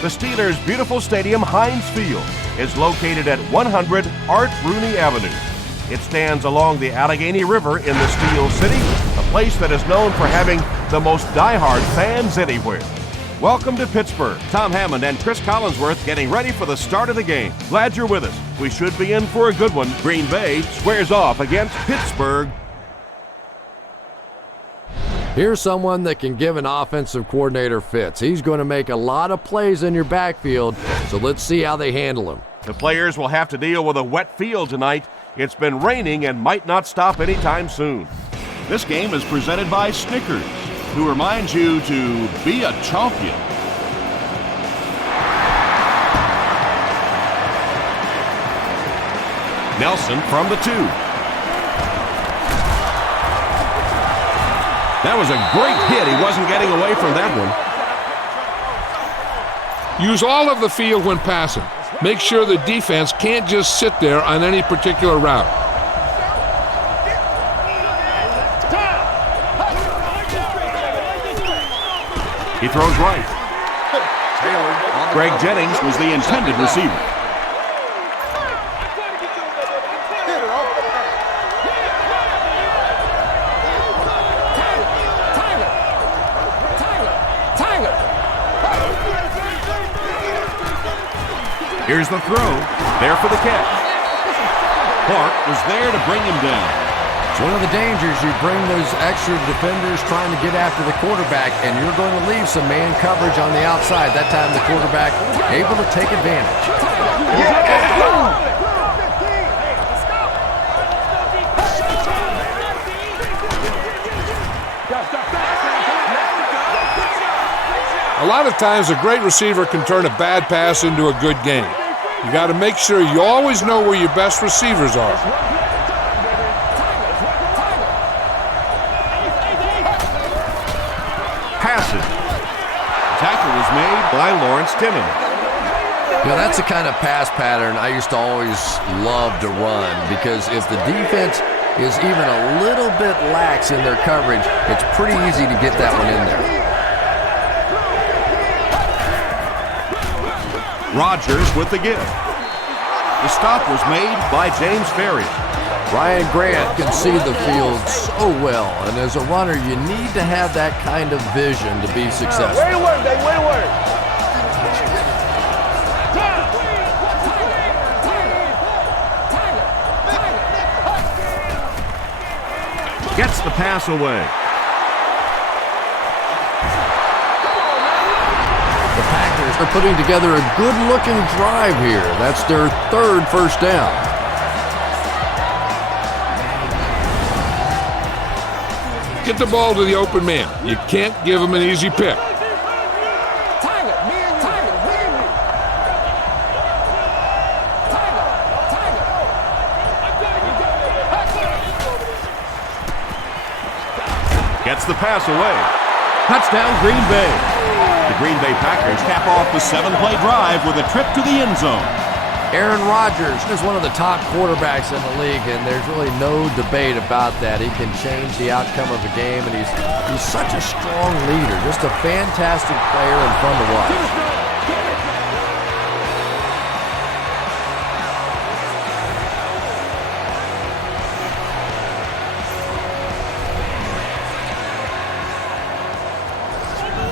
The Steelers' beautiful stadium, Heinz Field, is located at 100 Art Rooney Avenue. It stands along the Allegheny River in the Steel City, a place that is known for having the most diehard fans anywhere. Welcome to Pittsburgh. Tom Hammond and Chris Collinsworth getting ready for the start of the game. Glad you're with us. We should be in for a good one. Green Bay squares off against Pittsburgh. Here's someone that can give an offensive coordinator fits. He's going to make a lot of plays in your backfield, so let's see how they handle him. The players will have to deal with a wet field tonight. It's been raining and might not stop anytime soon. This game is presented by Snickers, who reminds you to be a champion. Nelson from the 2. That was a great hit. He wasn't getting away from that one. Use all of the field when passing. Make sure the defense can't just sit there on any particular route. He throws right. Greg Jennings was the intended receiver. Here's the throw. There for the catch. Clark was there to bring him down. It's one of the dangers. You bring those extra defenders trying to get after the quarterback, and you're going to leave some man coverage on the outside. That time the quarterback able to take advantage. A lot of times a great receiver can turn a bad pass into a good game. You got to make sure you always know where your best receivers are. Passes. Tackle was made by Lawrence Timmons. You know, that's the kind of pass pattern I used to always love to run, because if the defense is even a little bit lax in their coverage, it's pretty easy to get that one in there. Rodgers with the give. The stop was made by James Ferrier. Ryan Grant can see the field so well, and as a runner, you need to have that kind of vision to be successful. Way to work, Dave, way to work. Gets the pass away. They're putting together a good-looking drive here. That's their 3rd first down. Get the ball to the open man. You can't give him an easy pick. Gets the pass away. Touchdown, Green Bay. The Green Bay Packers cap off the 7-play drive with a trip to the end zone. Aaron Rodgers is one of the top quarterbacks in the league, and there's really no debate about that. He can change the outcome of a game, and he's such a strong leader, just a fantastic player and fun to watch.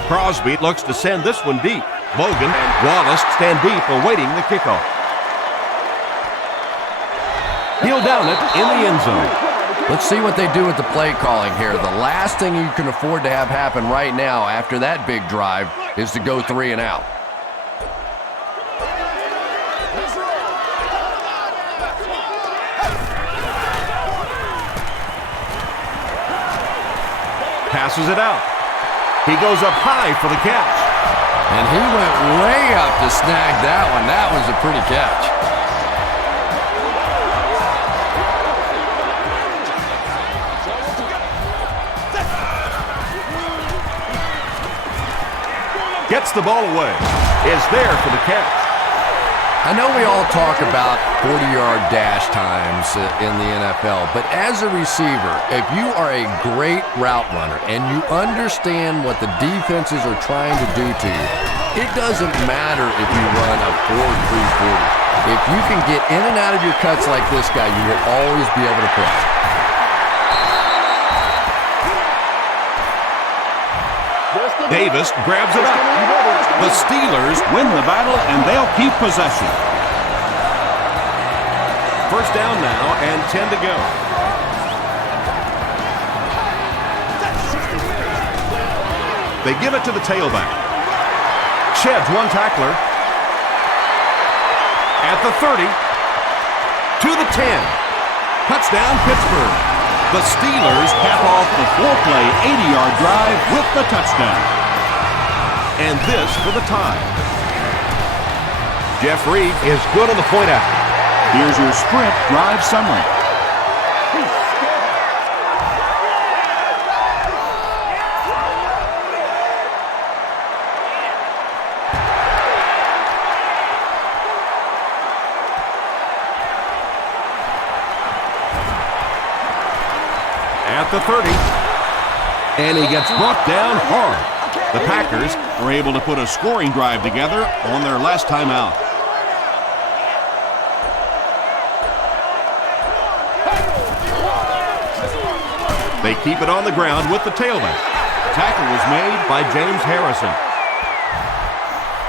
Crosby looks to send this one deep. Logan and Wallace stand deep awaiting the kickoff. He'll down it in the end zone. Let's see what they do with the play calling here. The last thing you can afford to have happen right now after that big drive is to go 3 and out. Passes it out. He goes up high for the catch. And he went way up to snag that one. That was a pretty catch. Gets the ball away. Is there for the catch. I know we all talk about 40-yard dash times in the NFL, but as a receiver, if you are a great route runner and you understand what the defenses are trying to do to you, It doesn't matter if you run a 4.340. If you can get in and out of your cuts like this guy, you will always be able to play. Davis grabs it up. The Steelers win the battle, and they'll keep possession. First down now and 10 to go. They give it to the tailback. Sheds one tackler. At the 30. To the 10. Touchdown, Pittsburgh. The Steelers cap off the 4-play, 80-yard drive with the touchdown. And this for the tie. Jeff Reed is good on the point after. Here's your sprint drive summary. At the 30. And he gets brought down hard. The Packers were able to put a scoring drive together on their last time out. They keep it on the ground with the tailback. Tackle was made by James Harrison.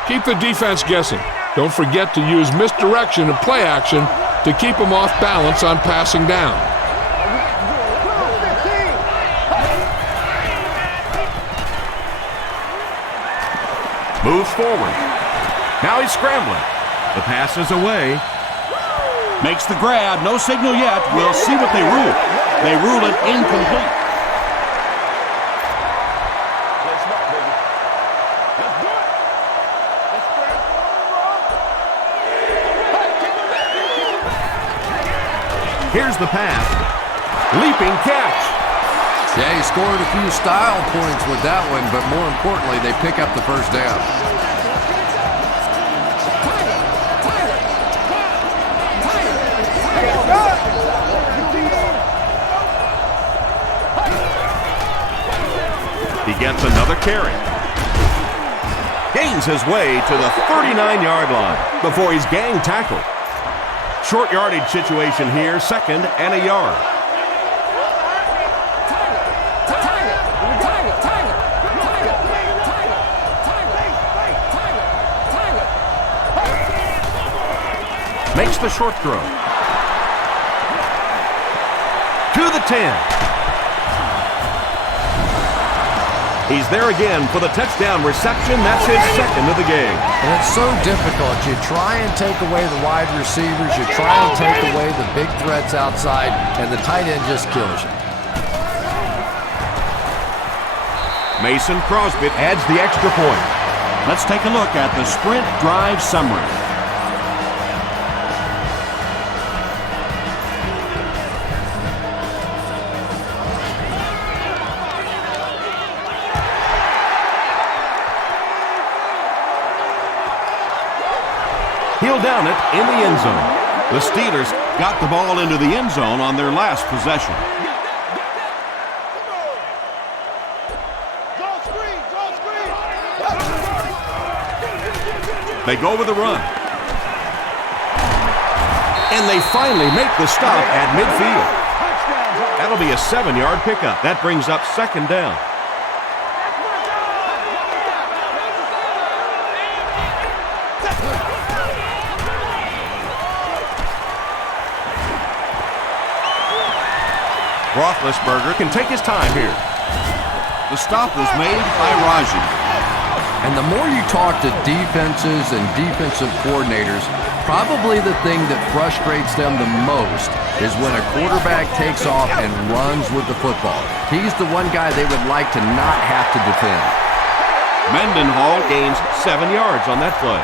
Keep the defense guessing. Don't forget to use misdirection and play action to keep them off balance on passing down. Moves forward. Now he's scrambling. The pass is away. Makes the grab. No signal yet. We'll see what they rule. They rule it incomplete. Here's the pass. Leaping catch. Yeah, he scored a few style points with that one, but more importantly, they pick up the first down. He gets another carry. Gains his way to the 39-yard line before he's gang tackled. Short yardage situation here, second and a yard. Makes the short throw. To the 10. He's there again for the touchdown reception. That's his second of the game. And it's so difficult. You try and take away the wide receivers. You try and take away the big threats outside, and the tight end just kills you. Mason Crosby adds the extra point. Let's take a look at the sprint drive summary. He'll down it in the end zone. The Steelers got the ball into the end zone on their last possession. They go with a run. And they finally make the stop at midfield. That'll be a 7-yard pickup. That brings up second down. Roethlisberger can take his time here. The stop was made by Raji. And the more you talk to defenses and defensive coordinators, probably the thing that frustrates them the most is when a quarterback takes off and runs with the football. He's the one guy they would like to not have to defend. Mendenhall gains 7 yards on that play.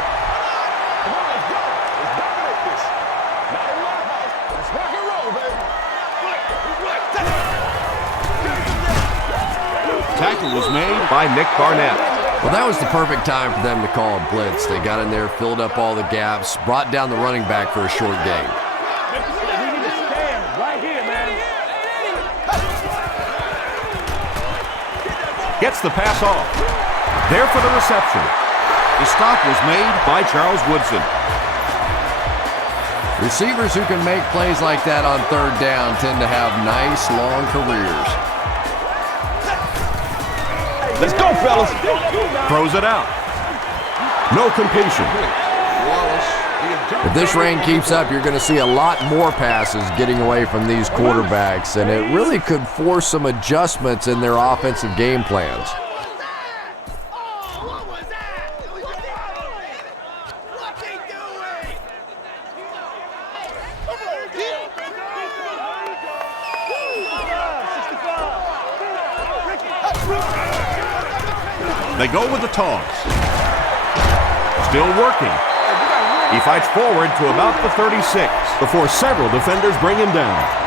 Tackle was made by Nick Barnett. Well, that was the perfect time for them to call a blitz. They got in there, filled up all the gaps, brought down the running back for a short gain. Gets the pass off. There for the reception. The stop was made by Charles Woodson. Receivers who can make plays like that on third down tend to have nice, long careers. Let's go, fellas. Throws it out. No completion. If this rain keeps up, you're going to see a lot more passes getting away from these quarterbacks, and it really could force some adjustments in their offensive game plans. They go with the toss. Still working. He fights forward to about the 36 before several defenders bring him down.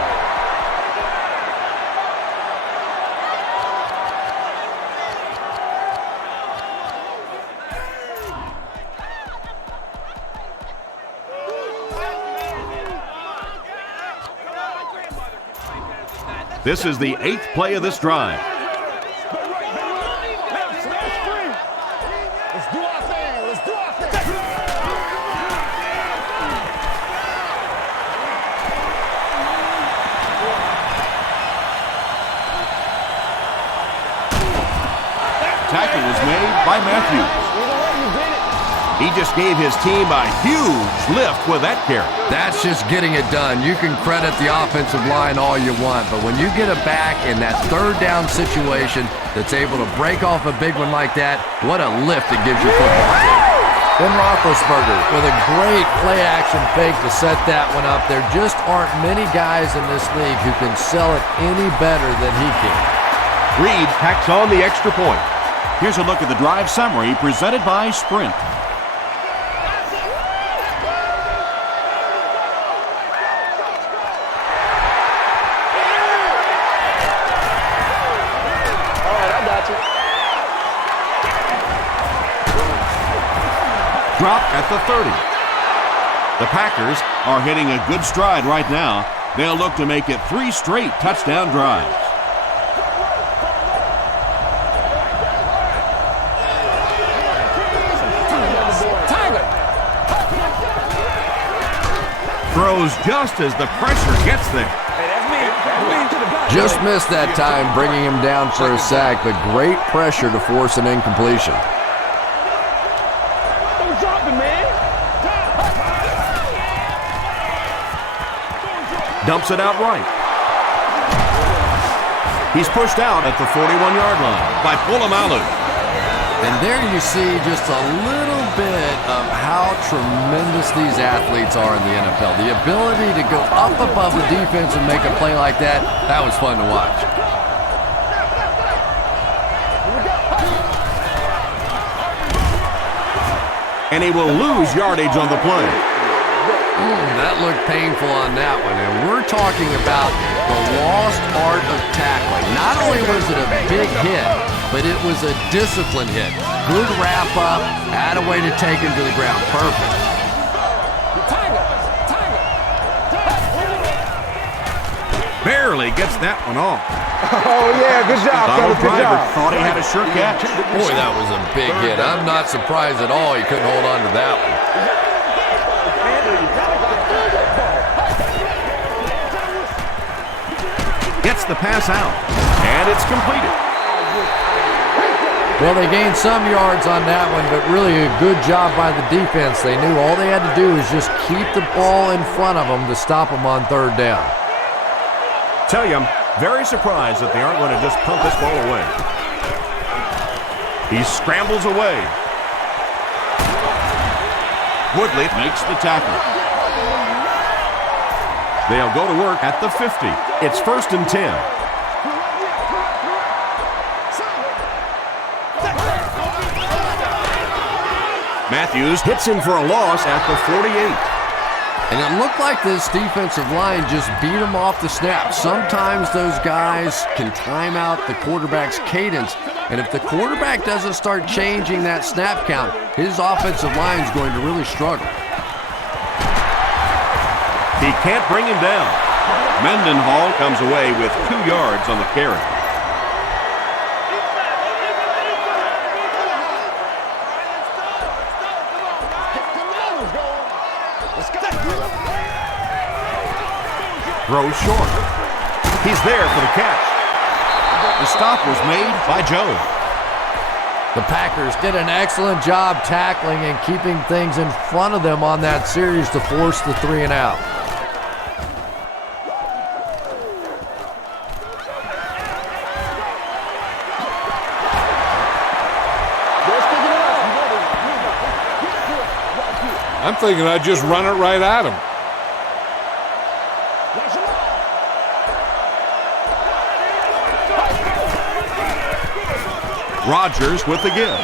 This is the 8th play of this drive. Tackle was made by Matthews. He just gave his team a huge lift with that carry. That's just getting it done. You can credit the offensive line all you want, but when you get it back in that third down situation that's able to break off a big one like that, what a lift it gives your football team. Ben Roethlisberger with a great play-action fake to set that one up. There just aren't many guys in this league who can sell it any better than he can. Reed tacks on the extra point. Here's a look at the drive summary presented by Sprint. Drop at the 30. The Packers are hitting a good stride right now. They'll look to make it 3 straight touchdown drives. Throws just as the pressure gets there. Just missed that time, bringing him down for a sack, but great pressure to force an incompletion. Dumps it out right. He's pushed out at the 41-yard line by Polamalu. And there you see just a little bit of how tremendous these athletes are in the NFL. The ability to go up above the defense and make a play like that, that was fun to watch. And he will lose yardage on the play. That looked painful on that one, and we're talking about the lost art of tackling. Not only was it a big hit, but it was a disciplined hit. Good wrap up, had a way to take him to the ground. Perfect. Barely gets that one off. Oh, yeah, good job, Donald fellas, good Driver job. thought he had a sure catch. Boy, that was a big hit. I'm not surprised at all he couldn't hold on to that one. Gets the pass out, and it's completed. Well, they gained some yards on that one, but really a good job by the defense. They knew all they had to do was just keep the ball in front of them to stop them on third down. Tell you, I'm very surprised that they aren't going to just pump this ball away. He scrambles away. Woodley makes the tackle. They'll go to work at the 50. It's 1st and 10. Matthews hits him for a loss at the 48. And it looked like this defensive line just beat them off the snap. Sometimes those guys can time out the quarterback's cadence, and if the quarterback doesn't start changing that snap count, his offensive line is going to really struggle. He can't bring him down. Mendenhall comes away with 2 yards on the carry. Throws short. He's there for the catch. The stop was made by Jones. The Packers did an excellent job tackling and keeping things in front of them on that series to force the 3 and out. I'm thinking I'd just run it right at him. Rodgers with the give.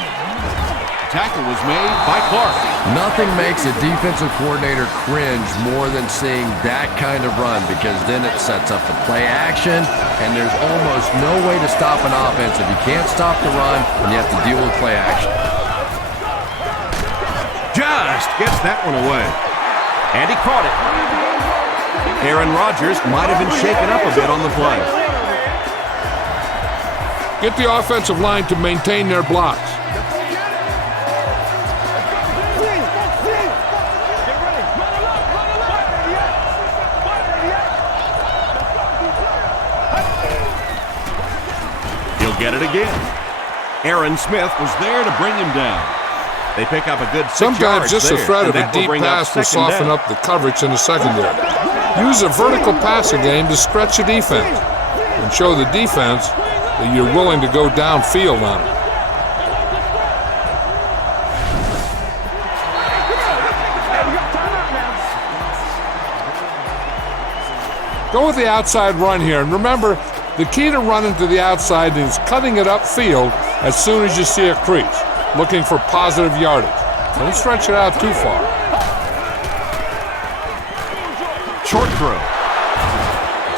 Tackle was made by Clark. Nothing makes a defensive coordinator cringe more than seeing that kind of run, because then it sets up the play action, and there's almost no way to stop an offense if you can't stop the run and you have to deal with play action. Just gets that one away. And he caught it. Aaron Rodgers might have been shaken up a bit on the play. Get the offensive line to maintain their blocks. He'll get it again. Aaron Smith was there to bring him down. They pick up a good 6 yards Sometimes just the there, threat of and a that will deep bring up pass will second soften down. up the coverage in the secondary. Use a vertical passing game to stretch the defense and show the defense that you're willing to go downfield on it. Go with the outside run here, and remember, the key to running to the outside is cutting it upfield as soon as you see a crease, looking for positive yardage. Don't stretch it out too far. Short throw.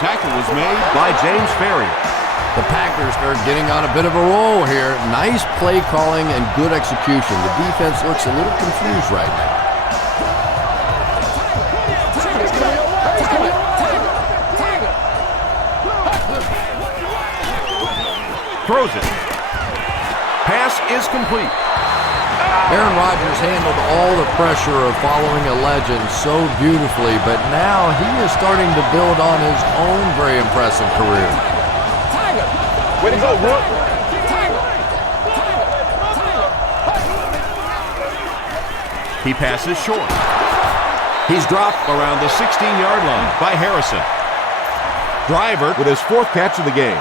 Tackle was made by James Ferrier. The Packers are getting on a bit of a roll here. Nice play calling and good execution. The defense looks a little confused right now. Throws it. Pass is complete. Aaron Rodgers handled all the pressure of following a legend so beautifully, but now he is starting to build on his own very impressive career. Way to go, Rook. He passes short. He's dropped around the 16-yard line by Harrison. Driver with his 4th catch of the game.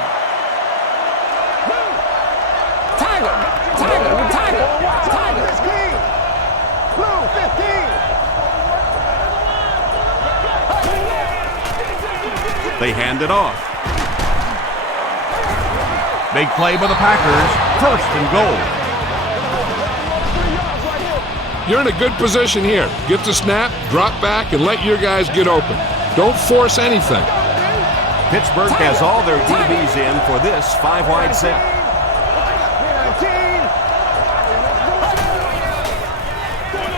They hand it off. Big play by the Packers. 1st and goal. You're in a good position here. Get the snap, drop back, and let your guys get open. Don't force anything. Pittsburgh has all their DBs in for this 5-wide set.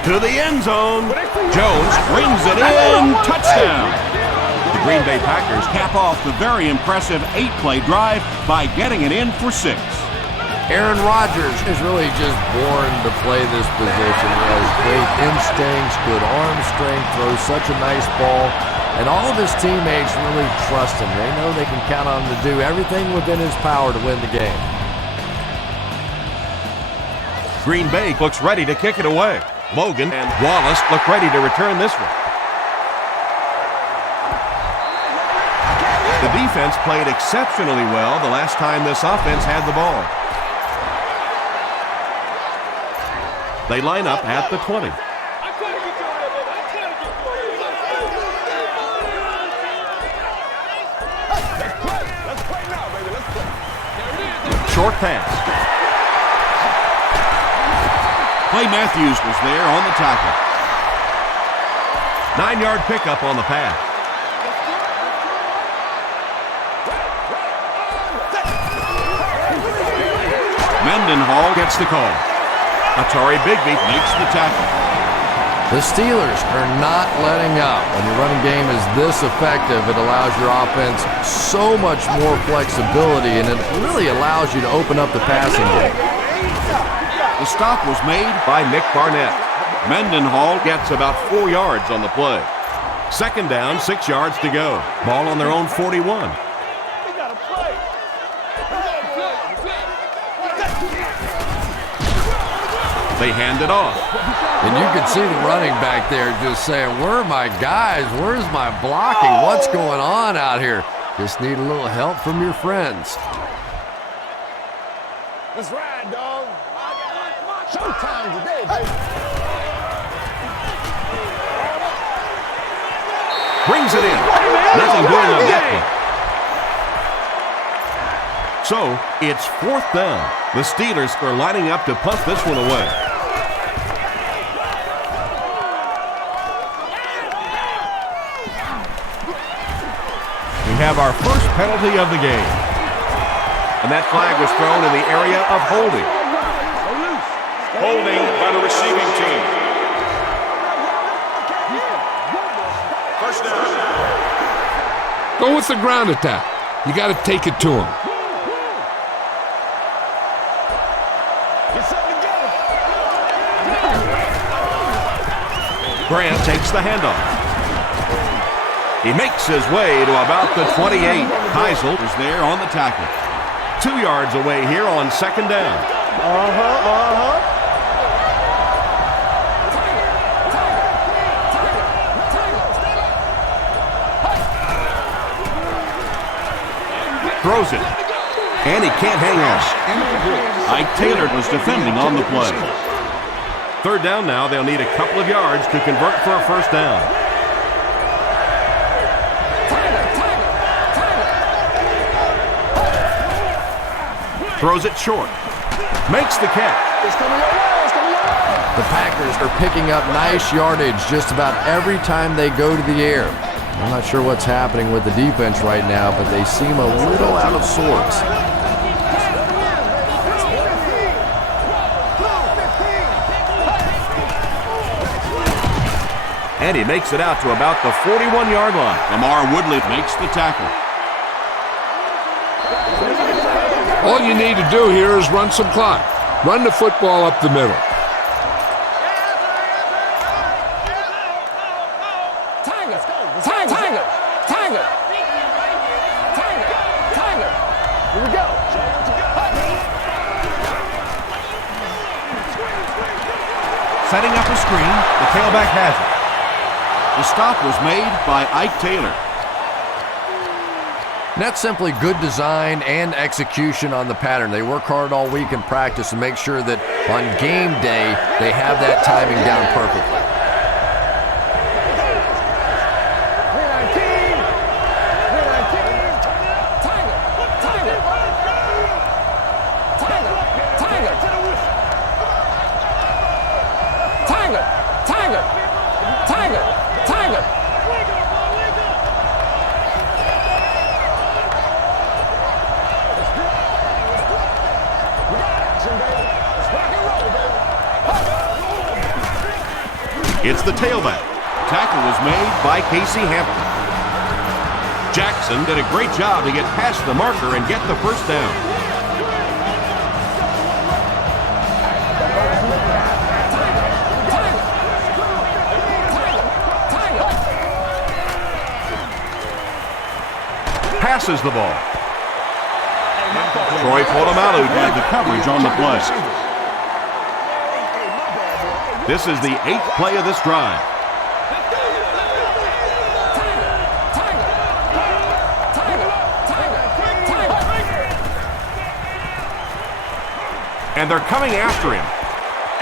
To the end zone. Jones rings it in. Touchdown. The Green Bay Packers cap off the very impressive 8-play drive by getting it in for 6. Aaron Rodgers is really just born to play this position. He has great instincts, good arm strength, throws such a nice ball, and all of his teammates really trust him. They know they can count on him to do everything within his power to win the game. Green Bay looks ready to kick it away. Logan and Wallace look ready to return this one. The defense played exceptionally well the last time this offense had the ball. They line up at the 20. Short pass. Clay Matthews was there on the tackle. 9-yard pickup on the pass. Mendenhall gets the call. Atari Bigby makes the tackle. The Steelers are not letting up. When your running game is this effective, it allows your offense so much more flexibility, and it really allows you to open up the passing game. The stop was made by Nick Barnett. Mendenhall gets about 4 yards on the play. Second down, 6 yards to go. Ball on their own 41. They hand it off. And you can see the running back there just saying, where are my guys? Where's my blocking? What's going on out here? Just need a little help from your friends. Let's ride, dog. Showtime today, baby. Brings it in. Nothing doing on that one. So, it's 4th down. The Steelers are lining up to punt this one away. We have our first penalty of the game. And that flag was thrown in the area of holding. Holding by the receiving team. First down. Go with the ground attack. You got to take it to him. Grant takes the handoff. He makes his way to about the 28. Heisel is there on the tackle. 2 yards away here on 2nd down. Throws it. And he can't hang on. Ike Taylor was defending on the play. 3rd down now. They'll need a couple of yards to convert for a first down. Throws it short. Makes the catch. The Packers are picking up nice yardage just about every time they go to the air. I'm not sure what's happening with the defense right now, but they seem a little out of sorts. And he makes it out to about the 41-yard line. Lamar Woodley makes the tackle. All you need to do here is run some clock. Run the football up the middle. Here we go. Setting up a screen. The tailback has it. The stop was made by Ike Taylor. That's simply good design and execution on the pattern. They work hard all week in practice and make sure that on game day they have that timing down perfectly. It's the tailback. Tackle was made by Casey Hampton. Jackson did a great job to get past the marker and get the first down. Passes the ball. Troy Polamalu had the coverage on the play. This is the 8th play of this drive. And they're coming after him.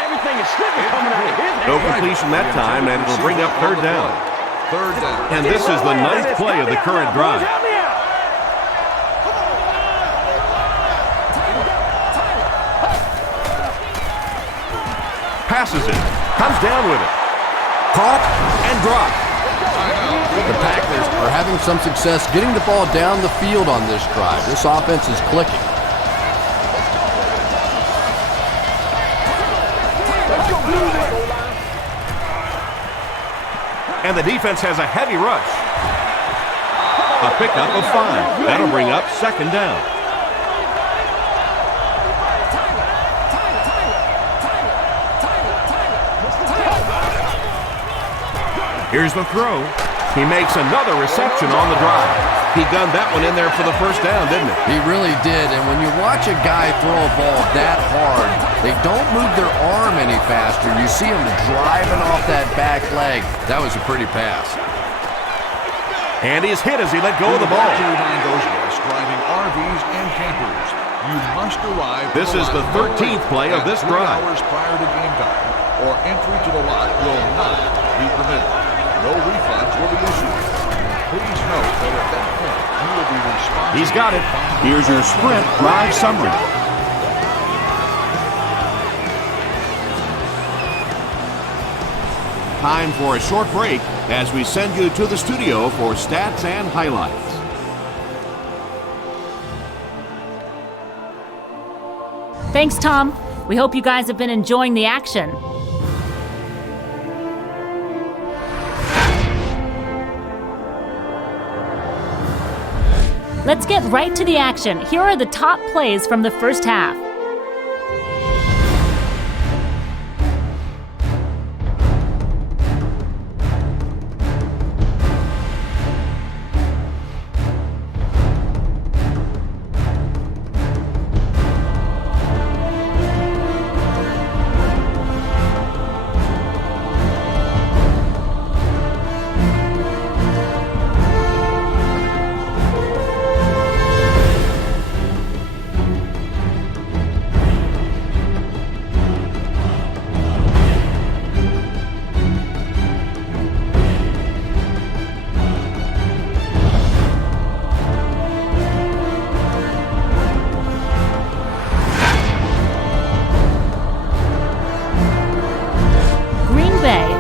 Everything is slipping coming out of his No completion that time, and it'll bring up 3rd down. And this is the 9th play of the current drive. Passes it. Comes down with it. Caught and dropped. The Packers are having some success getting the ball down the field on this drive. This offense is clicking. And the defense has a heavy rush. A pickup of 5. That'll bring up 2nd down. Here's the throw. He makes another reception on the drive. He gunned that one in there for the first down, didn't he? He really did, and when you watch a guy throw a ball that hard, they don't move their arm any faster. You see him driving off that back leg. That was a pretty pass. And he's hit as he let go of the ball. To remind those guests driving RVs and campers, you must arrive. This is the 13th play of this drive. 3 hours prior to game time, or entry to the lot will not be permitted. No refunds will be issued. Please note that at that point, you will be responsible. He's got it. Here's your sprint drive summary. Time for a short break as we send you to the studio for stats and highlights. Thanks, Tom. We hope you guys have been enjoying the action. Let's get right to the action. Here are the top plays from the first half.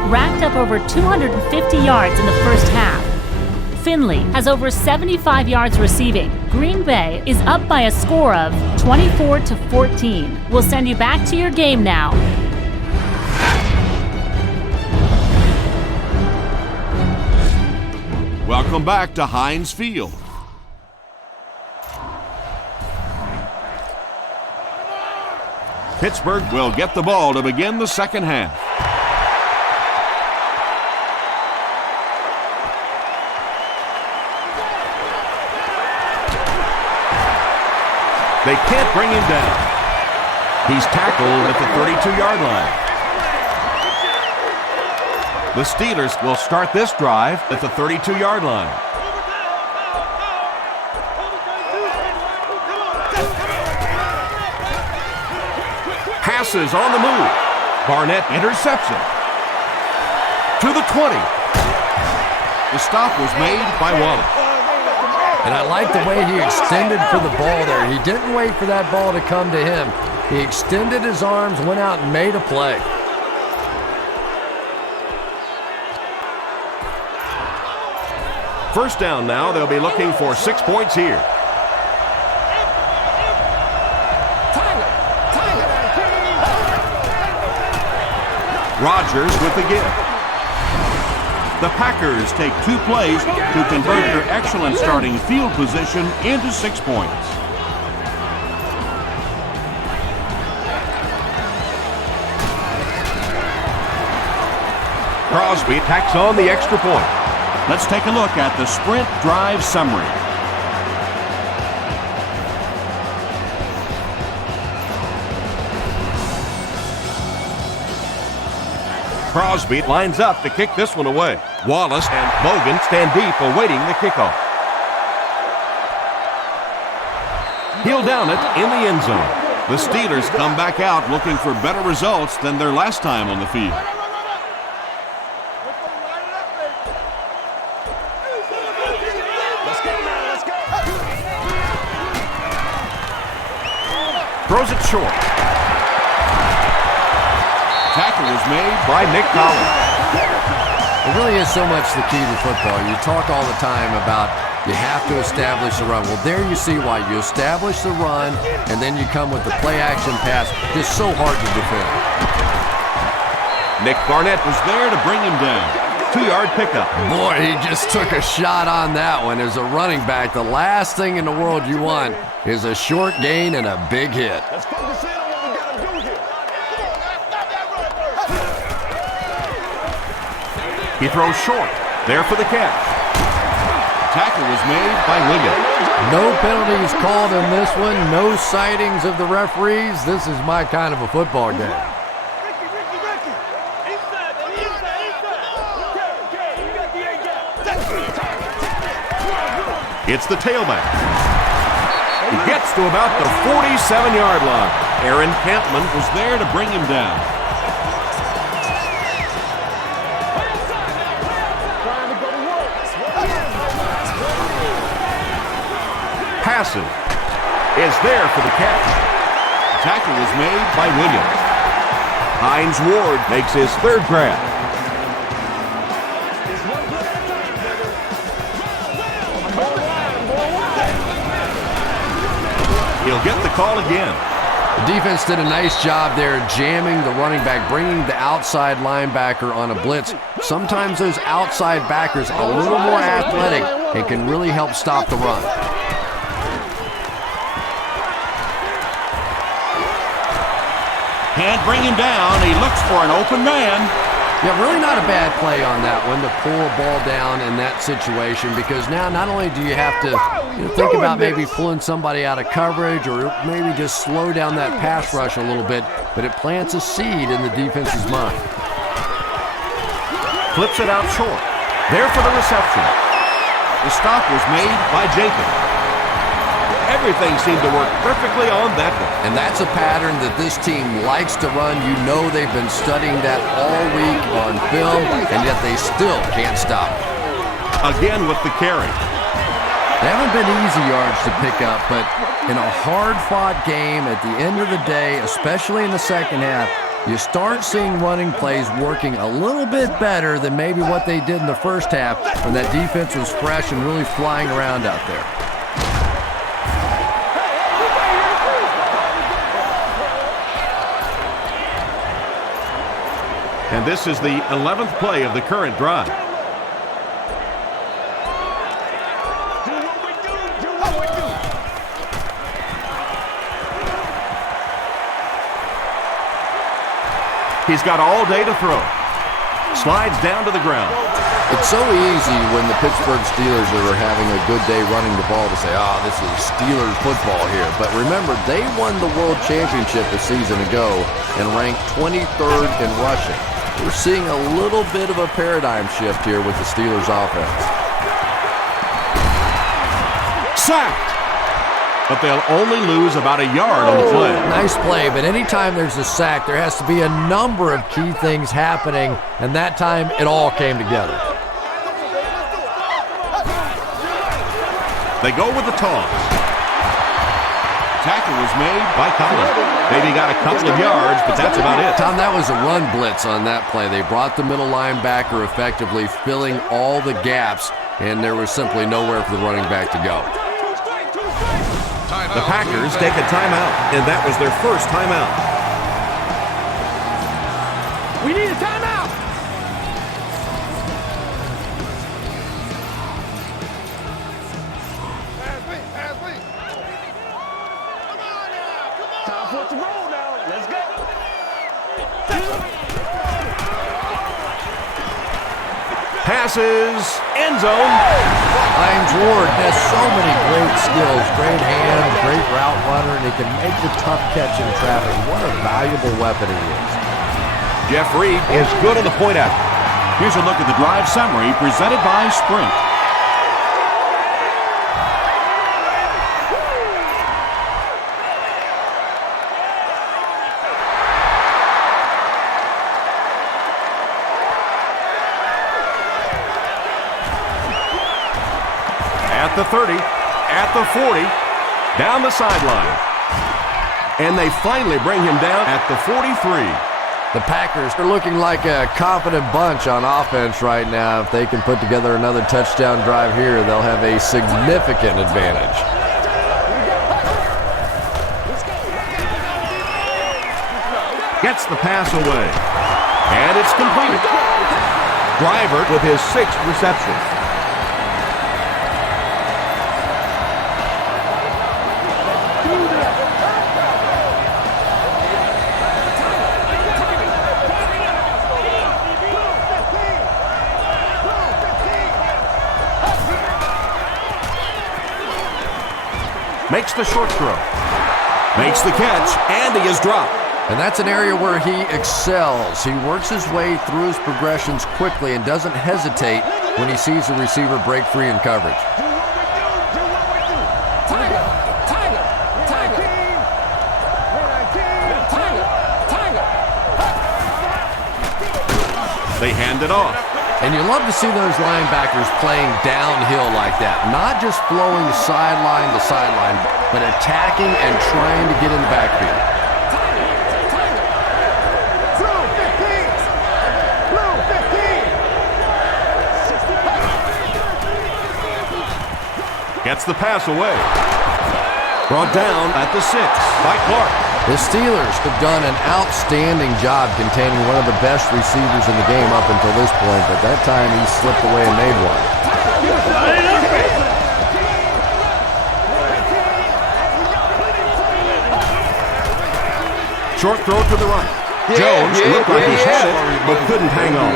Racked up over 250 yards in the first half. Finley has over 75 yards receiving. Green Bay is up by a score of 24-14. We'll send you back to your game now. Welcome back to Heinz Field. Pittsburgh will get the ball to begin the second half. They can't bring him down. He's tackled at the 32-yard line. The Steelers will start this drive at the 32-yard line. Passes on the move. Barnett intercepts it. To the 20. The stop was made by Wallace. And I like the way he extended for the ball there. He didn't wait for that ball to come to him. He extended his arms, went out and made a play. First down now. They'll be looking for 6 points here. Rodgers with the give. The Packers take 2 plays to convert their excellent starting field position into 6 points. Crosby tacks on the extra point. Let's take a look at the sprint drive summary. Crosby lines up to kick this one away. Wallace and Bogan stand deep awaiting the kickoff. He'll down it in the end zone. The Steelers come back out looking for better results than their last time on the field. Throws it short. Tackle was made by Nick Collins. It really is so much the key to football. You talk all the time about you have to establish the run. Well, there you see why. You establish the run, and then you come with the play-action pass. It's so hard to defend. Nick Barnett was there to bring him down. 2-yard pickup. Boy, he just took a shot on that one. As a running back, the last thing in the world you want is a short gain and a big hit. Let's focus in on what we got to do here. He throws short. There for the catch. Tackle was made by Williams. No penalties called in this one. No sightings of the referees. This is my kind of a football game. It's the tailback. He gets to about the 47-yard line. Aaron Campman was there to bring him down. Passes is there for the catch. Tackle was made by Williams. Hines Ward makes his third grab. He'll get the call again. The defense did a nice job there jamming the running back, bringing the outside linebacker on a blitz. Sometimes those outside backers are a little more athletic and can really help stop the run. Can't bring him down. He looks for an open man. Yeah, really not a bad play on that one to pull a ball down in that situation, because now not only do you have to think about maybe pulling somebody out of coverage or maybe just slow down that pass rush a little bit, but it plants a seed in the defense's mind. Flips it out short. There for the reception. The stop was made by Jenkins. Everything seemed to work perfectly on that one. And that's a pattern that this team likes to run. You know they've been studying that all week on film, and yet they still can't stop it. Again with the carry. They haven't been easy yards to pick up, but in a hard-fought game at the end of the day, especially in the second half, you start seeing running plays working a little bit better than maybe what they did in the first half when that defense was fresh and really flying around out there. And this is the 11th play of the current drive. He's got all day to throw. Slides down to the ground. It's so easy when the Pittsburgh Steelers are having a good day running the ball to say, oh, this is Steelers football here. But remember, they won the World Championship a season ago and ranked 23rd in rushing. We're seeing a little bit of a paradigm shift here with the Steelers offense. Sacked! But they'll only lose about a yard on the play. Nice play, but anytime there's a sack, there has to be a number of key things happening, and that time it all came together. They go with the toss. Tackle was made by Collins. Maybe got a couple of yards, but that's about it. Tom, that was a run blitz on that play. They brought the middle linebacker effectively, filling all the gaps, and there was simply nowhere for the running back to go. The Packers take a timeout, and that was their first timeout. We need a timeout. Pass me. Come on now. Time for it to roll now. Let's go. Passes, end zone. Hines Ward has so many great skills, great hands, great route runner, and he can make the tough catch in traffic. What a valuable weapon he is. Jeff Reed is good on the point out. Here's a look at the drive summary presented by Sprint. At the 30, at the 40, down the sideline. And they finally bring him down at the 43. The Packers are looking like a confident bunch on offense right now. If they can put together another touchdown drive here, they'll have a significant advantage. Gets the pass away. And it's completed. Driver with his 6th reception. Makes the short throw. Makes the catch, and he is dropped. And that's an area where he excels. He works his way through his progressions quickly and doesn't hesitate when he sees the receiver break free in coverage. They hand it off. And you love to see those linebackers playing downhill like that. Not just flowing sideline to sideline, but attacking and trying to get in the backfield. Gets the pass away. Brought down at the 6 by Clark. The Steelers have done an outstanding job containing one of the best receivers in the game up until this point, but that time he slipped away and made one. Short throw to the right. Jones looked like he had it, but couldn't hang on.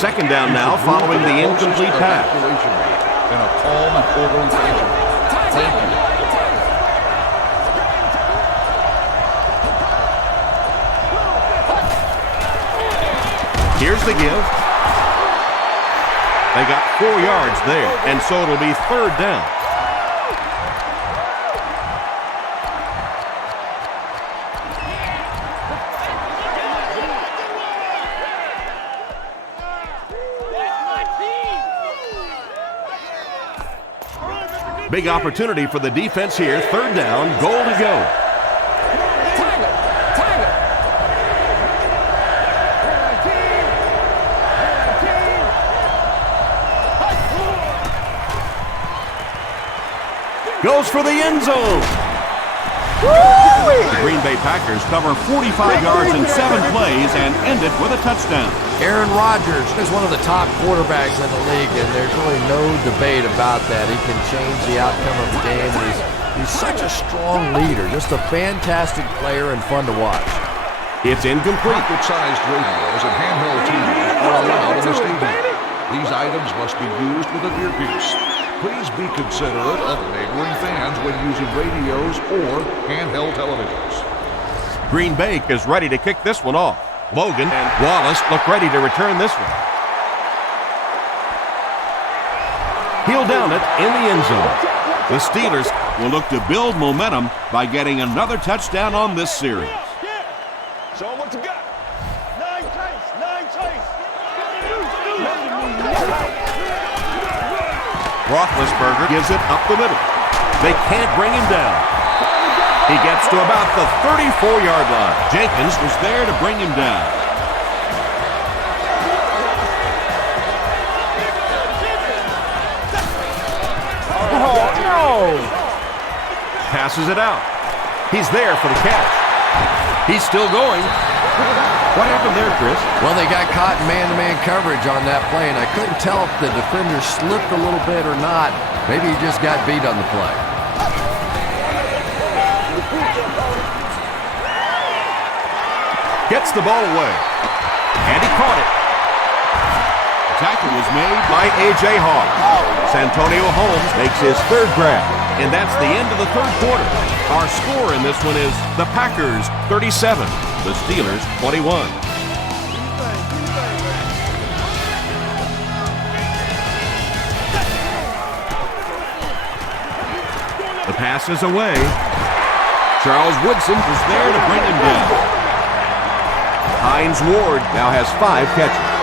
Second down now following the incomplete pass. In a calm and orderly fashion. Thank you. Here's the give. They got 4 yards there, and so it'll be third down. Big opportunity for the defense here. Third down, goal to go. Goes for the end zone. The Green Bay Packers cover 45 yards in 7 plays and end it with a touchdown. Aaron Rodgers is one of the top quarterbacks in the league, and there's really no debate about that. He can change the outcome of the game. He's such a strong leader, just a fantastic player and fun to watch. It's incomplete. Pocket-sized radios and handheld TVs are allowed in the stadium. These items must be used with an earpiece. Please be considerate of neighboring fans when using radios or handheld televisions. Green Bay is ready to kick this one off. Logan and Wallace look ready to return this one. He'll down it in the end zone. The Steelers will look to build momentum by getting another touchdown on this series. Show them what you got. 9 chase. Roethlisberger gives it up the middle. They can't bring him down. He gets to about the 34-yard line. Jenkins was there to bring him down. Oh, no. Passes it out. He's there for the catch. He's still going. What happened there, Chris? Well, they got caught in man-to-man coverage on that play, and I couldn't tell if the defender slipped a little bit or not. Maybe he just got beat on the play. Gets the ball away. And he caught it. The tackle was made by A.J. Hawk. Santonio Holmes makes his third grab. And that's the end of the third quarter. Our score in this one is the Packers 37, the Steelers 21. The pass is away. Charles Woodson was there to bring him down. Hines Ward now has 5 catches.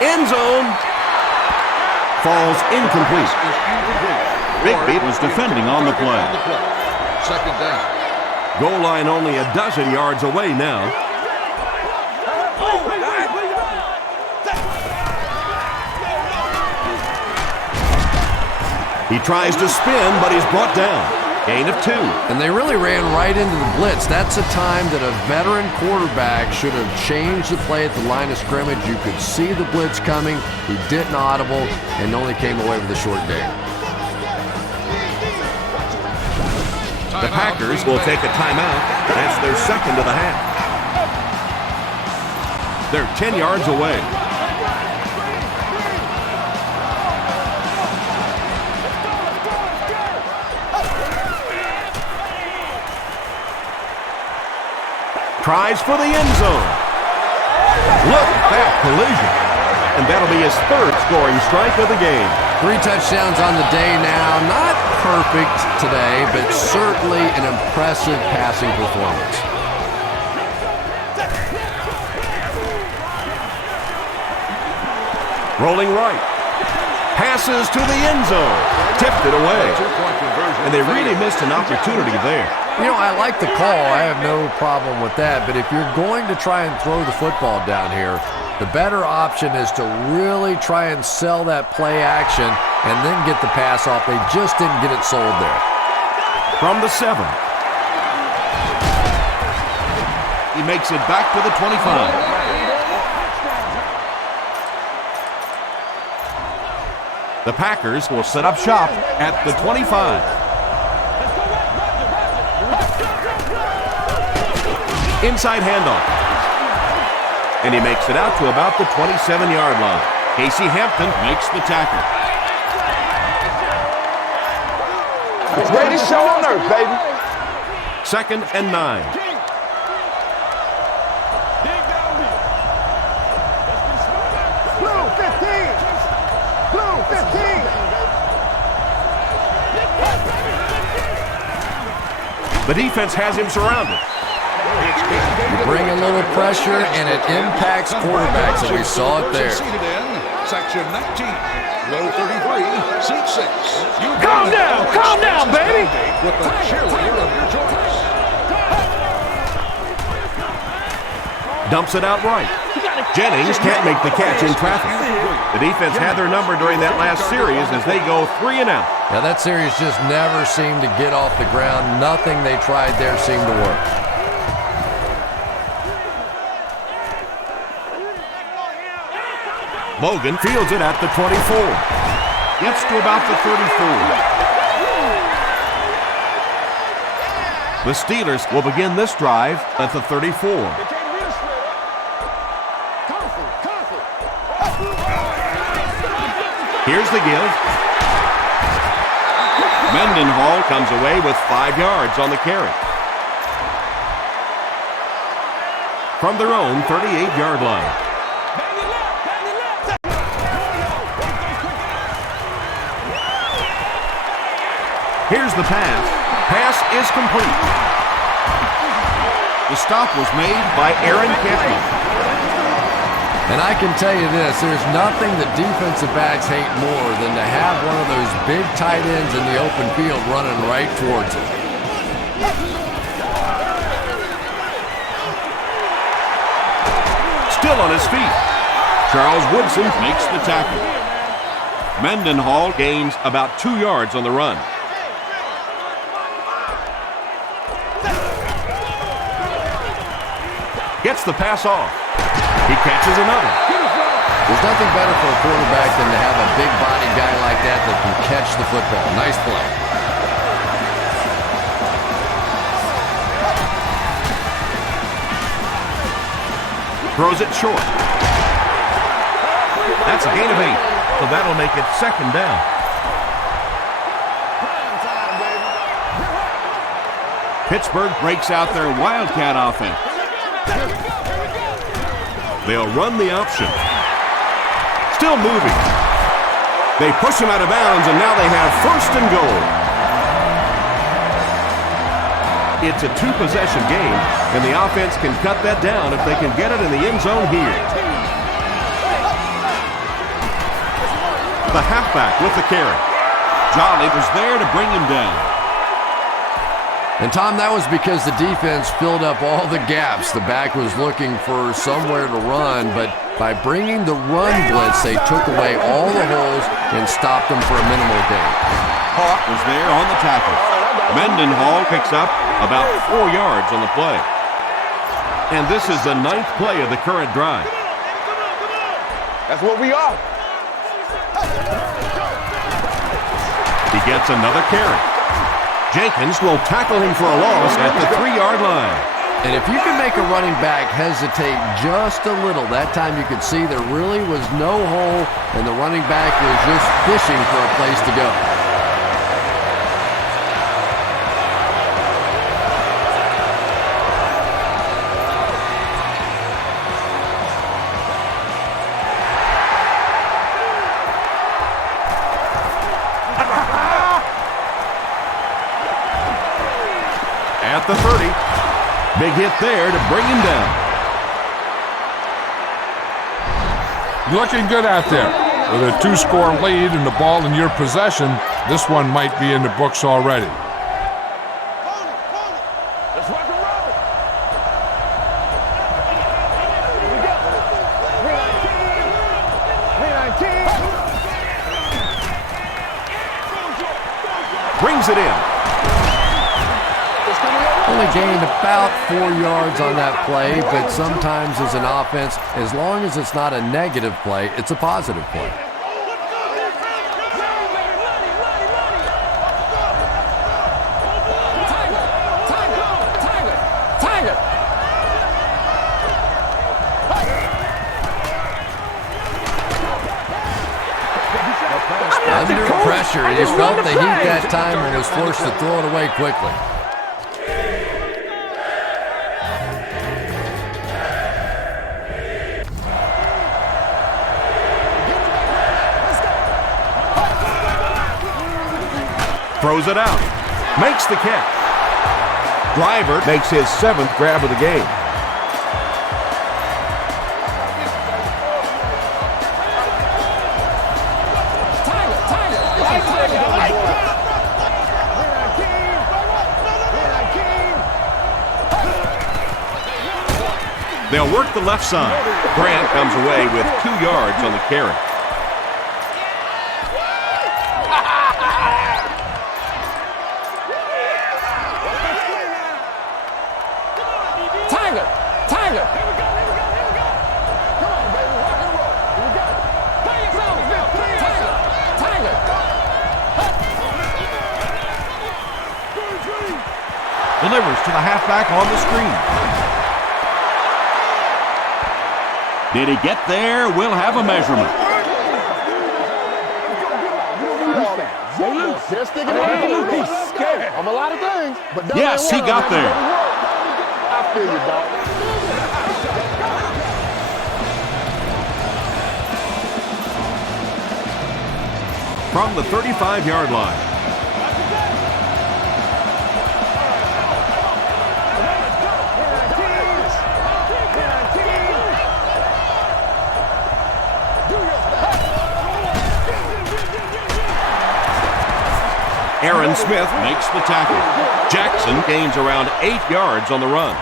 End zone. Falls incomplete. Bigby was defending on the play. Second down. Goal line only a dozen yards away now. He tries to spin, but he's brought down. Gain of 2. And they really ran right into the blitz. That's a time that a veteran quarterback should have changed the play at the line of scrimmage. You could see the blitz coming. He didn't audible and only came away with a short gain. The Packers will take a timeout. That's their second of the half. They're 10 yards away. Tries for the end zone. Look at that collision. And that'll be his third scoring strike of the game. 3 touchdowns on the day now. Not perfect today, but certainly an impressive passing performance. Rolling right. Passes to the end zone. Tipped it away. And they really missed an opportunity there. You know, I like the call. I have no problem with that. But if you're going to try and throw the football down here, the better option is to really try and sell that play action and then get the pass off. They just didn't get it sold there. From the 7. He makes it back to the 25. The Packers will set up shop at the 25. Inside handoff. And he makes it out to about the 27-yard line. Casey Hampton makes the tackle. It's ready to show on earth, baby. 2nd and 9. Blue 15. Blue 15. The defense has him surrounded. You bring a little pressure, and it impacts quarterbacks, and we saw it there. Section 19, row 33, seat 6. Calm down, baby. With the cheerleader of your choice. Dumps it out right. Jennings can't make the catch in traffic. The defense had their number during that last series as they go 3 and out. Now, that series just never seemed to get off the ground. Nothing they tried there seemed to work. Logan fields it at the 24. Gets to about the 34. The Steelers will begin this drive at the 34. Here's the give. Mendenhall comes away with 5 yards on the carry. From their own 38-yard line. Here's the pass. Pass is complete. The stop was made by Aaron Kempton. And I can tell you this, there's nothing that defensive backs hate more than to have one of those big tight ends in the open field running right towards it. Still on his feet. Charles Woodson makes the tackle. Mendenhall gains about 2 yards on the run. Gets the pass off. He catches another. There's nothing better for a quarterback than to have a big body guy like that that can catch the football. Nice play. Throws it short. That's a gain of 8. So that'll make it 2nd down. Pittsburgh breaks out their Wildcat offense. They'll run the option. Still moving. They push him out of bounds, and now they have 1st and goal. It's a 2-possession game, and the offense can cut that down if they can get it in the end zone here. The halfback with the carry. Jolly was there to bring him down. And, Tom, that was because the defense filled up all the gaps. The back was looking for somewhere to run, but by bringing the run blitz, they took away all the holes and stopped them for a minimal gain. Hawk was there on the tackle. Mendenhall picks up about 4 yards on the play. And this is the 9th play of the current drive. That's what we are. He gets another carry. Jenkins will tackle him for a loss at the 3-yard line. And if you can make a running back hesitate just a little, that time you could see there really was no hole and the running back was just fishing for a place to go. At the 30. Big hit there to bring him down. Looking good out there. With a 2-score lead and the ball in your possession, this one might be in the books already. Let's rock and roll. Brings it in. Only gained about 4 yards on that play, but sometimes as an offense, as long as it's not a negative play, it's a positive play. Under pressure, he felt the heat that time and was forced to throw it away quickly. Throws it out. Makes the catch. Driver makes his 7th grab of the game. They'll work the left side. Grant comes away with 2 yards on the carry. Delivers to the halfback on the screen. Did he get there? We'll have a measurement. He's scared. I'm a lot of things, but yes, he got there. I feel you, dog. From the 35-yard line. Aaron Smith makes the tackle. Jackson gains around 8 yards on the run.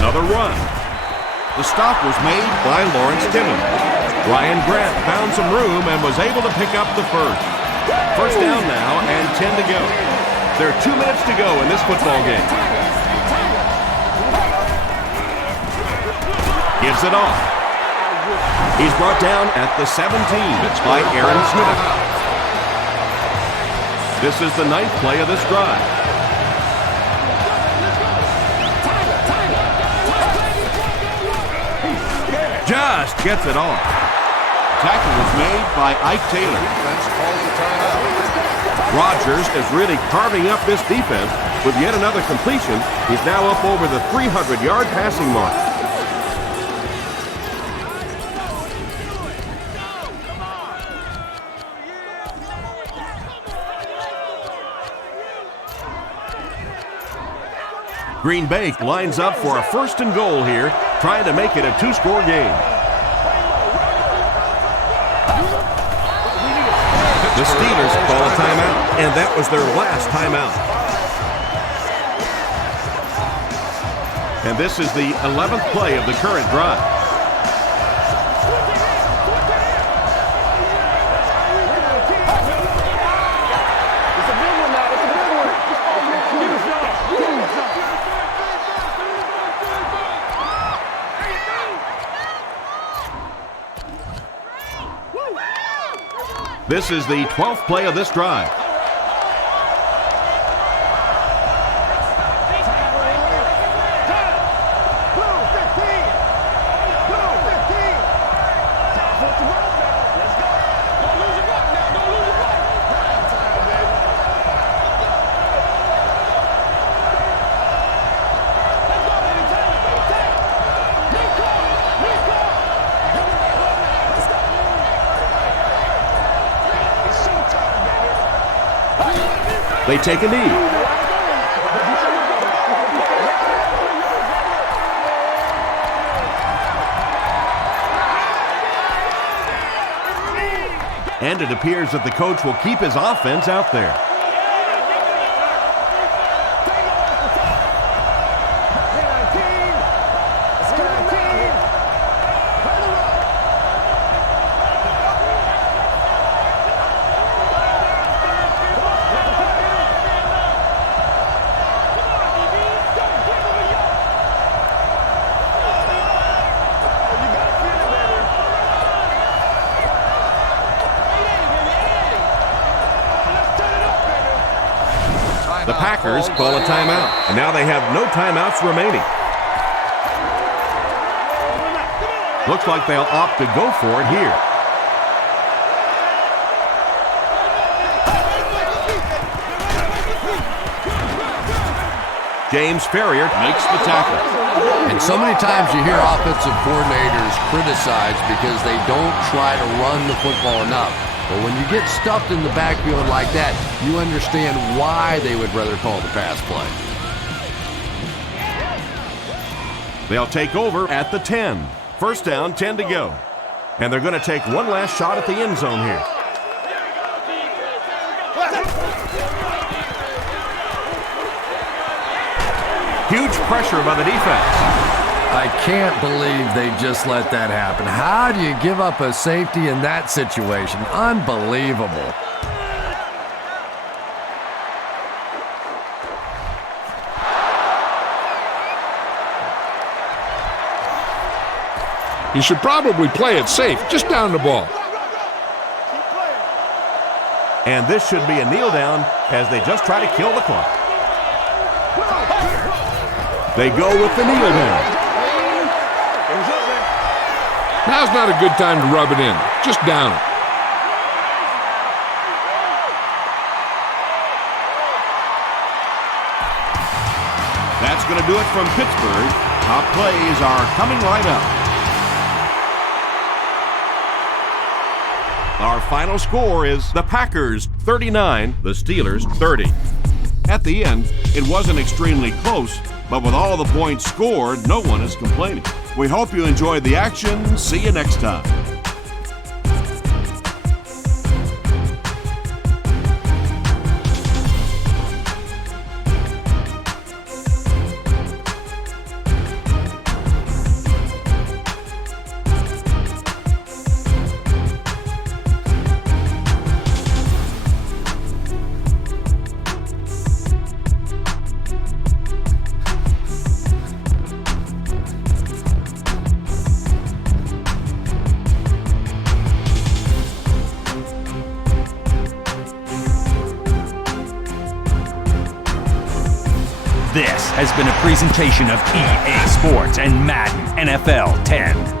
Another run. The stop was made by Lawrence Timmons. Ryan Grant found some room and was able to pick up the first. First down now and 10 to go. There are 2 minutes to go in this football game. Gives it off. He's brought down at the 17 by Aaron Smith. This is the 9th play of this drive. Just gets it off. Tackle was made by Ike Taylor. Rodgers is really carving up this defense with yet another completion. He's now up over the 300-yard passing mark. Green Bay lines up for a 1st and goal here, trying to make it a 2-score game. The Steelers call a timeout, and that was their last timeout. And this is the 11th play of the current drive. This is the 12th play of this drive. They take a knee. And it appears that the coach will keep his offense out there. The Packers call a timeout, and now they have no timeouts remaining. Looks like they'll opt to go for it here. James Ferrier makes the tackle. And so many times you hear offensive coordinators criticized because they don't try to run the football enough. But when you get stuffed in the backfield like that, you understand why they would rather call the pass play. They'll take over at the 10. First down, 10 to go. And they're going to take one last shot at the end zone here. Huge pressure by the defense. I can't believe they just let that happen. How do you give up a safety in that situation? Unbelievable. You should probably play it safe, just down the ball. And this should be a kneel down as they just try to kill the clock. They go with the kneel down. Now's not a good time to rub it in. Just down it. That's going to do it from Pittsburgh. Top plays are coming right up. Our final score is the Packers 39, the Steelers 30. At the end, it wasn't extremely close, but with all the points scored, no one is complaining. We hope you enjoyed the action. See you next time. This has been a presentation of EA Sports and Madden NFL 10.